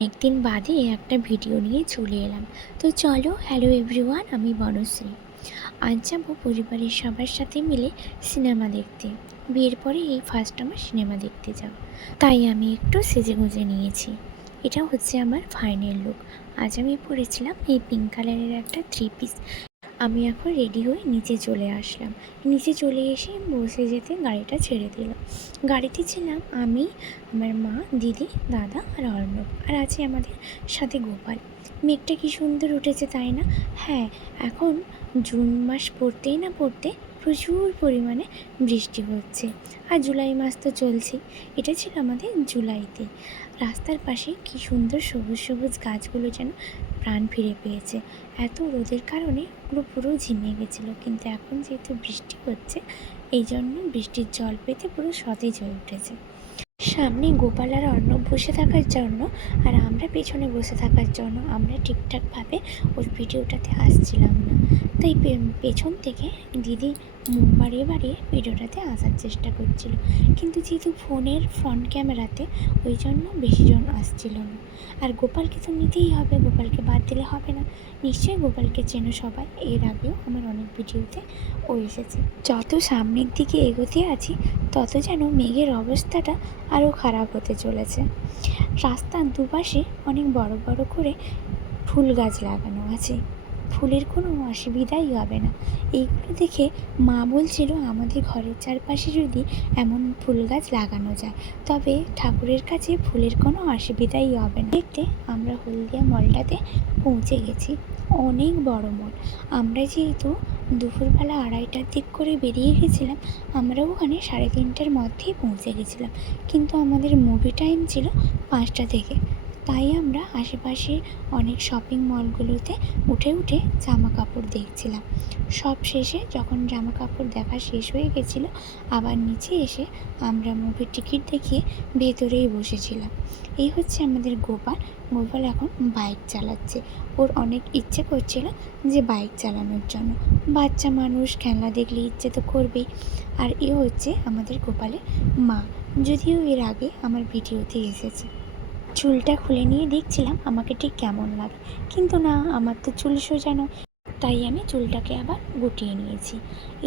একদিন বাদে একটা ভিডিও নিয়ে চলে এলাম। তো চলো, হ্যালো এভরিওয়ান, আমি বনশ্রী। আজ যাবো পরিবারের সবার সাথে মিলে সিনেমা দেখতে। বিয়ের পরে এই ফার্স্ট আমার সিনেমা দেখতে যাব, তাই আমি একটু সেজেগুজে নিয়েছি। এটা হচ্ছে আমার ফাইনাল লুক। আজ আমি পরেছিলাম এই পিঙ্ক কালারের একটা থ্রি পিস। আমি এখন রেডি হয়ে নিচে চলে আসলাম। নিচে চলে এসে বসে যেতে গাড়িটা ছেড়ে দিল। গাড়িতে ছিলাম আমি, আমার মা, দিদি, দাদা আর অর্ণব, আর আছে আমাদের সাথে গোপাল। মেঘটা কি সুন্দর উঠেছে, তাই না? হ্যাঁ, এখন জুন মাস পড়তেই না পড়তে প্রচুর পরিমাণে বৃষ্টি হচ্ছে। আর জুলাই মাস তো চলছেই। এটা ছিল আমাদের জুলাইতে। রাস্তার পাশে কি সুন্দর সবুজ সবুজ গাছগুলো যেন প্রাণ ফিরে পেয়েছে। এত রোদের কারণে ওগুলো পুরো ঝিমিয়ে গেছিলো, কিন্তু এখন যেহেতু বৃষ্টি হচ্ছে, এই জন্য বৃষ্টির জল পেতে পুরো সতেজ হয়ে উঠেছে। সামনে গোপাল আর অর্ণব বসে থাকার জন্য আর আমরা পেছনে বসে থাকার জন্য আমরা ঠিকঠাকভাবে ওর ভিডিওটাতে আসছিলাম না। তাই পেছন থেকে দিদি মুখ বাড়িয়ে বাড়িয়ে ভিডিওটাতে আসার চেষ্টা করছিল, কিন্তু যেহেতু ফোনের ফ্রন্ট ক্যামেরাতে, ওই জন্য বেশিজন আসছিল না। আর গোপালকে তো নিতেই হবে, গোপালকে বাদ দিলে হবে না। নিশ্চয়ই গোপালকে চেনো সবাই, এর আগেও আমার অনেক ভিডিওতে ও এসেছে। যত সামনের দিকে এগোতে আছি, তত যেন মেঘের অবস্থাটা আরও খারাপ হতে চলেছে। রাস্তার দুপাশে অনেক বড় বড় করে ফুল গাছ লাগানো আছে, ফুলের কোনো অসুবিধাই হবে না। এইগুলো দেখে মা বলছিল আমাদের ঘরের চারপাশে যদি এমন ফুল গাছ লাগানো যায়, তবে ঠাকুরের কাছে ফুলের কোনো অসুবিধাই হবে না। দেখতে আমরা হলদিয়া মলটাতে পৌঁছে গেছি। অনেক বড় মল। আমরা যেহেতু দুপুরবেলা 2:30টার দিক করে বেরিয়ে গেছিলাম, আমরা ওখানে 3:30টার মধ্যেই পৌঁছে গেছিলাম, কিন্তু আমাদের মুভি টাইম ছিল 5টা থেকে। তাই আমরা আশেপাশে অনেক শপিং মলগুলোতে উঠে উঠে জামা কাপড় দেখছিলাম। সব শেষে যখন জামা কাপড় দেখা শেষ হয়ে গেছিলো, আবার নিচে এসে আমরা মুভির টিকিট দেখিয়ে ভেতরেই বসেছিলাম। এই হচ্ছে আমাদের গোপাল। গোপাল এখন বাইক চালাচ্ছে। ওর অনেক ইচ্ছে করছিল যে বাইক চালানোর জন্য। বাচ্চা মানুষ, খেলনা দেখলে ইচ্ছে তো করবেই। আর এ হচ্ছে আমাদের গোপালের মা, যদিও এর আগে আমার ভিডিওতে এসেছে। চুলটা খুলে নিয়ে দেখছিলাম আমাকে ঠিক কেমন লাগে, কিন্তু না, আমার তো চুল সোজানো, তাই আমি চুলটাকে আবার গুটিয়ে নিয়েছি।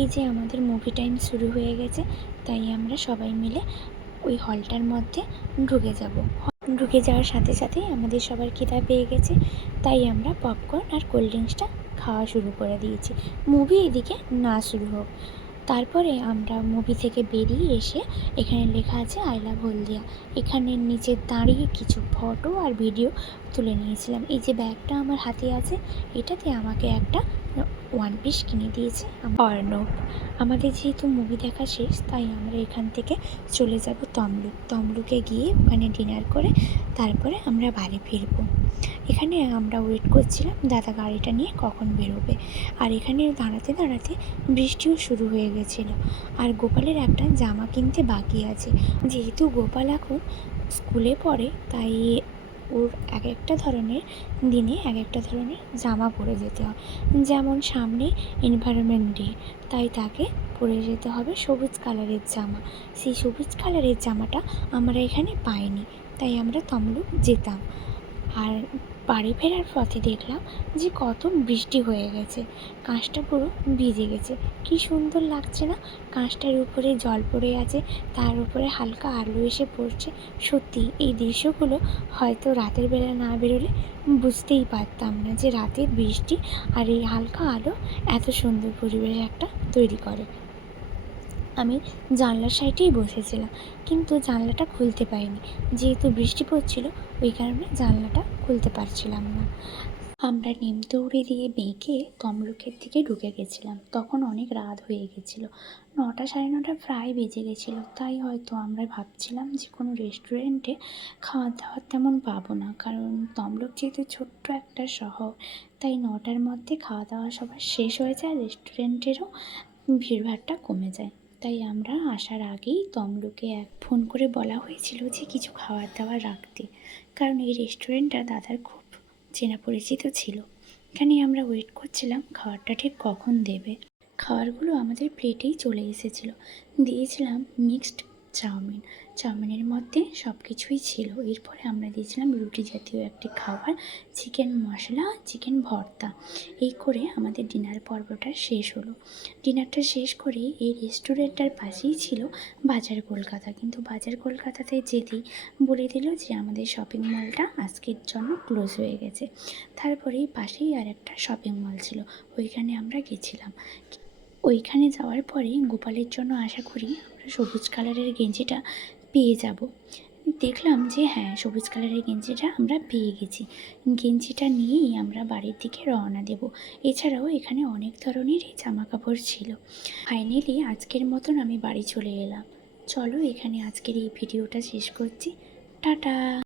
এই যে আমাদের মুভি টাইম শুরু হয়ে গেছে, তাই আমরা সবাই মিলে ওই হলটার মধ্যে ঢুকে যাব। ঢুকে যাওয়ার সাথে সাথেই আমাদের সবার খিদা পেয়ে গেছে, তাই আমরা পপকর্ন আর কোল্ড ড্রিঙ্কসটা খাওয়া শুরু করে দিয়েছি। মুভি এদিকে না শুরু হোক। তারপরে আমরা মুভি থেকে বেরিয়ে এসে এখানে লেখা আছে আই লাভ হলদিয়া, এখানের নিচে দাঁড়িয়ে কিছু ফটো আর ভিডিও তুলে নিয়েছিলাম। এই যে ব্যাগটা আমার হাতে আছে, এটাতে আমাকে একটা ওয়ান পিস কিনে দিয়েছে অর্ণব। আমাদের যেহেতু মুভি দেখা শেষ, তাই আমরা এখান থেকে চলে যাব তমলুকে গিয়ে ওখানে ডিনার করে তারপরে আমরা বাড়ি ফিরবো। এখানে আমরা ওয়েট করছিলাম দাদা গাড়িটা নিয়ে কখন বেরোবে। আর এখানে দাঁড়াতে দাঁড়াতে বৃষ্টিও শুরু হয়ে গেছিলো। আর গোপালের একটা জামা কিনতে বাকি আছে। যেহেতু গোপাল এখন স্কুলে পড়ে, তাই ওর এক একটা ধরনের দিনে এক একটা ধরনের জামা পরে যেতে হয়। যেমন সামনে এনভায়রনমেন্ট ডে, তাই তাকে পরে যেতে হবে সবুজ কালারের জামা। সেই সবুজ কালারের জামাটা আমরা এখানে পাইনি, তাই আমরা তমলুক যেতাম। আর বাড়ি ফেরার পথে দেখলাম যে কত বৃষ্টি হয়ে গেছে, কাঁচটা পুরো ভিজে গেছে। কি সুন্দর লাগছে না? কাঁচটার উপরে জল পড়ে আছে, তার উপরে হালকা আলো এসে পড়ছে। সত্যি এই দৃশ্যগুলো হয়তো রাতের বেলা না বেরোলে বুঝতেই পারতাম না যে রাতের বৃষ্টি আর এই হালকা আলো এত সুন্দর পরিবেশ একটা তৈরি করে। আমি জানলার সাইডেই বসেছিলাম, কিন্তু জানলাটা খুলতে পারিনি, যেহেতু বৃষ্টি পড়ছিল, ওই কারণে জানলাটা খুলতে পারছিলাম না। আমরা নিমদৌড়ি দিয়ে বেঁকে তমলুকের দিকে ঢুকে গেছিলাম। তখন অনেক রাত হয়ে গেছিলো, 9টা 9:30 প্রায় বেজে গেছিলো। তাই হয়তো আমরা ভাবছিলাম যে কোনো রেস্টুরেন্টে খাওয়া দাওয়ার তেমন পাবো না, কারণ তমলুক যেহেতু ছোট্ট একটা শহর, তাই 9টার মধ্যে খাওয়া দাওয়া সবার শেষ হয়ে যায়, রেস্টুরেন্টেরও ভিড়ভাড়টা কমে যায়। তাই আমরা আসার আগেই তমলুকে ফোন করে বলা হয়েছিল যে কিছু খাবার দাবার রাখতে, কারণ এই রেস্টুরেন্টটা দাদার খুব চেনা পরিচিত ছিল। এখানে আমরা ওয়েট করছিলাম খাবারটা ঠিক কখন দেবে। খাবারগুলো আমাদের প্লেটেই চলে এসেছিলো। দিয়েছিলাম মিক্সড চাউমিন। চাউমিনের মধ্যে সব কিছুই ছিল। এরপরে আমরা দিয়েছিলাম রুটি জাতীয় একটি খাবার, চিকেন মশলা, চিকেন ভর্তা। এই করে আমাদের ডিনার পর্বটা শেষ হলো। ডিনারটা শেষ করে এই রেস্টুরেন্টটার পাশেই ছিল বাজার কলকাতা, কিন্তু বাজার কলকাতাতে যেতেই বলে দিল যে আমাদের শপিং মলটা আজকের জন্য ক্লোজ হয়ে গেছে। তারপরেই পাশেই আর একটা শপিং মল ছিল, ওইখানে আমরা গেছিলাম। ওইখানে যাওয়ার পরে গোপালের জন্য আশা করি আমরা সবুজ কালারের গেঞ্জিটা পেয়ে যাব। দেখলাম যে হ্যাঁ, সবুজ কালারের গেঞ্জিটা আমরা পেয়ে গেছি। গেঞ্জিটা নিয়েই আমরা বাড়ির দিকে রওনা দেব। এছাড়াও এখানে অনেক ধরনেরই জামা কাপড় ছিল। ফাইনালি আজকের মতন আমি বাড়ি চলে এলাম। চলো এখানে আজকের এই ভিডিওটা শেষ করছি। টাটা।